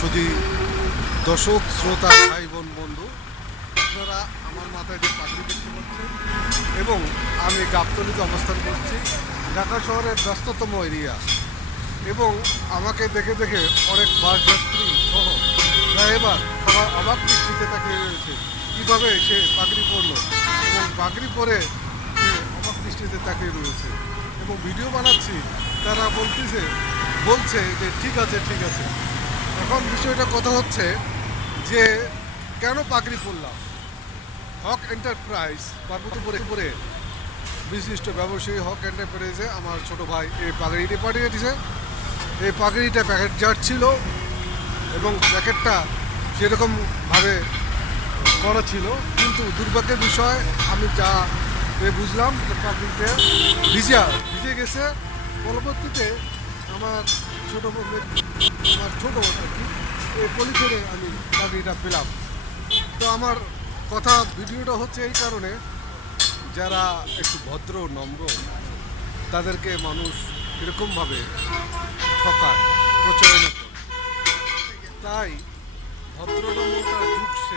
শুধু দর্শক, শ্রোতা ভাই বোন বন্ধু, আপনারা আমার মাথায় একটি পাখি দেখতে পাচ্ছেন এবং আমি গাবতলিতে অবস্থান করছি, ঢাকা শহরের ব্যস্ততম এরিয়া। এবং আমাকে দেখে দেখে অনেক বাস যাত্রী সহ ড্রাইভার সবাই অবাক দৃষ্টিতে তাকিয়ে রয়েছে। কীভাবে সে পাগড়ি পরলো এবং পাগড়ি পরে সে অবাক দৃষ্টিতে তাকিয়ে রয়েছে। এবং ভিডিও বানাচ্ছি, তারা বলতেছে, বলছে যে ঠিক আছে ঠিক আছে। এখন বিষয়টা কথা হচ্ছে যে কেন পাগড়ি পরলাম? হক এন্টারপ্রাইজ পার্বতীপুরে পুরে বিশিষ্ট ব্যবসায়ী হক এন্টারপ্রাইজে আমার ছোট ভাই এই পাগড়িটি পাঠিয়ে দিয়েছে এই পাগড়িটা প্যাকেট জার ছিল এবং প্যাকেটটা সেরকমভাবে করা ছিল। কিন্তু দুর্ভাগ্যের বিষয়, আমি যা বুঝলাম পাগড়িতে ভিজা, ভিজে গেছে। পরবর্তীতে আমার ছোটো আমার ছোটো আর এই পলিথিনে আমি চাকরিটা পেলাম। তো আমার কথা, ভিডিওটা হচ্ছে এই কারণে, যারা একটু ভদ্র, নম্র, তাদেরকে মানুষ এরকমভাবে ঠকায়, প্রচলন করে। তাই ভদ্রনম্রতার ঢুকছে